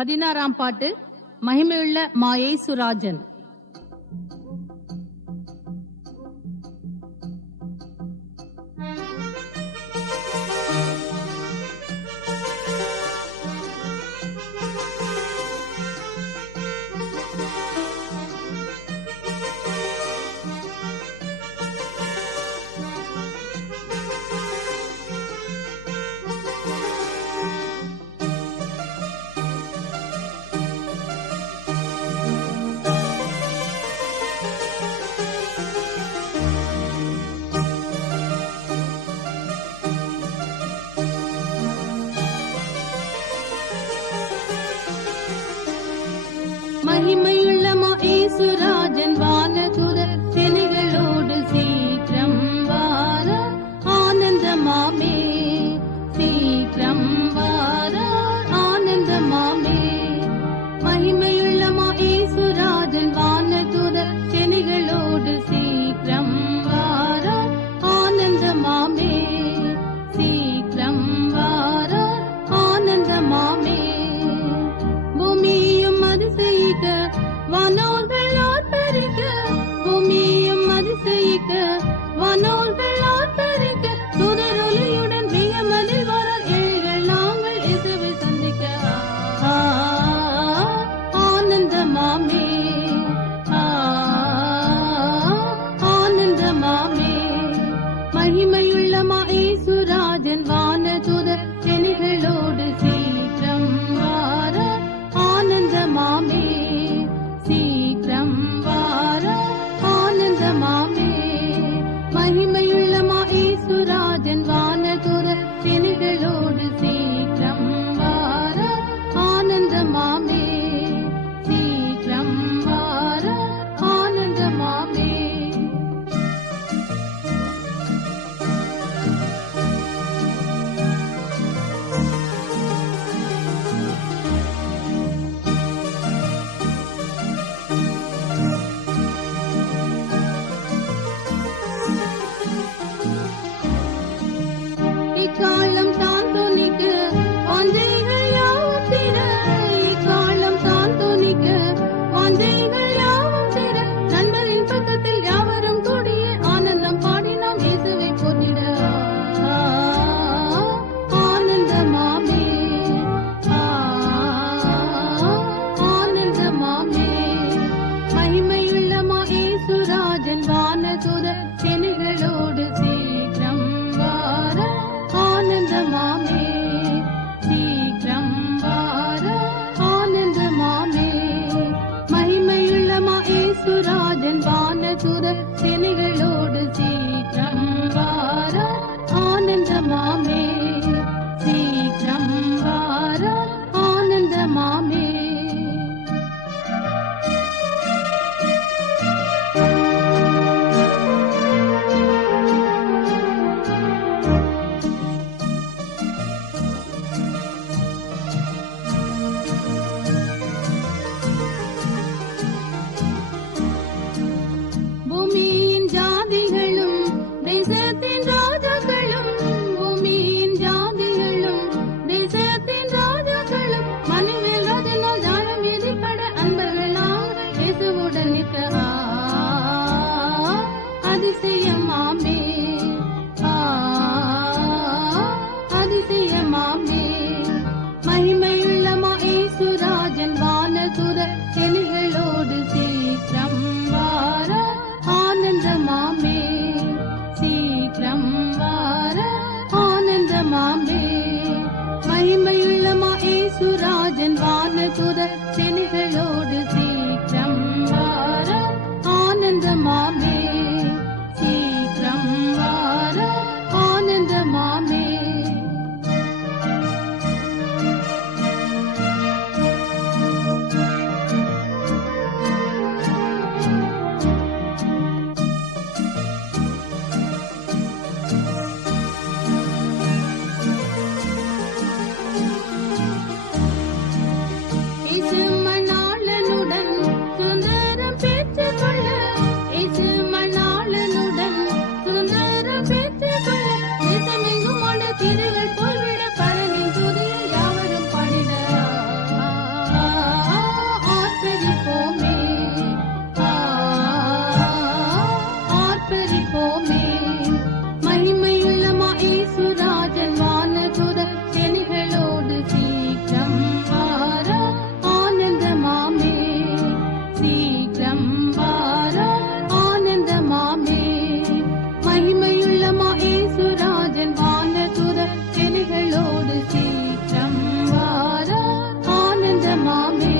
16ஆம் பாட்டு மகிமையுள்ள மாயேசுராஜன். மகிமையுள்ள மாயேசுராஜன் வானதூதர் சேனைகளோடு சீக்கிரம் வார ஆனந்தமாமே, சீக்கிரம் வார ஆனந்தமாமே. மகிமையுள்ள மாயேசுராஜன் வானதூதர் சேனைகளோடு சீக்கிரம் வார ஆனந்தமாமே, சீக்கிரம் வார ஆனந்தமாமே. பூமியும் அதிசயிக்க வானோர்கள் ஆர்ப்பரிக்க, பூமியும் அதிசயிக்க வானோர்கள் ஆர்ப்பரிக்க, தூதரொலியுடன் மிகமதில் வர ஏழைகள் நாங்கள் இயேசுவை சந்திக்க ஆனந்தமாமே, ஆனந்தமாமே. மகிமையுள்ள மாயேசுராஜன் வானதூதர் சேனைகளோடு சீக்கிரம் வார ஆனந்தமாமே, சீக்கிரம் வார ஆனந்தமாமே. மகிமையுள்ள மாயேசுராஜன் வானதூதர் சேனைகளோடு சீக்கிரம் வார ஆனந்தமாமே, சீக்கிரம் வார ஆனந்தமாமே. இக்காலம் தான் துணிக்க வாஞ்சைகள் யாவும் திர, இக்காலம் தான் துணிக்க வாஞ்சைகள் யாவும் திர, நண்பரின் பக்கத்தில் யாவரும் கூடிய ஆனந்தம் பாடி நாம் இயேசுவை போற்றிட ஆனந்தமாமே, ஆனந்தமாமே. மகிமையுள்ள மாயேசுராஜன் வானதூதர் சேனைகளோடு சீக்கிரம் வார ஆனந்தமாமே, சீக்கிரம் வார ஆனந்தமாமே. மகிமையுள்ள மாயேசுராஜன் வானதூதர் சேனைகளோடு சீக்கிரம் வார ஆனந்தமாமே, சீக்கிரம் வார ஆனந்தமாமே. பூமியின் ஜாதிகளும் தேசத்தின் ராஜாக்களும், பூமியின் ஜாதிகளும் தேசத்தின் ராஜாக்களும், மனிதர் அதனால் ஞானம் எதிர்பட அன்பர்களாக இயேசுவுடன் நிற்க அதிசயமாமே, அதிசயமாமே. மகிமையுள்ள மாயேசுராஜன் வானதூதர் சேனைகளோடு சீக்கிரம் வார ஆனந்தமாமே, சீக்கிரம் வார ஆனந்தமாமே. மகிமையுள்ள மாயேசுராஜன் வானதூதர் சேனைகளோடு சீக்கிரம் வார ஆனந்தமாமே, சீக்கிரம் வார ஆனந்தமாமே. இயேசு மணாளனுடன் சுதந்திரம் பெற்றுக்கொள்ள, இயேசு மணாளனுடன் சுதந்திரம் பெற்றுக்கொள்ள, தேசமெங்கும் உள்ள தீவுகள் போய்விட பரவின் துதியை யாவரும் பாடிட ஆர்ப்பரிப்போமே ஆர்ப்பரிப்போமே மகிமையுள்ளமா இயேசுராஜன் வானதுர சேனைகளோடு சீக்கிரம் வார ஆனந்தமாமே சீக்கிரம் வார ஆனந்தமாமே மகிமையுள்ளமா இயேசுராஜன் வானதுர சேனைகளோடு சீக்கிரம் வார ஆனந்தமாமே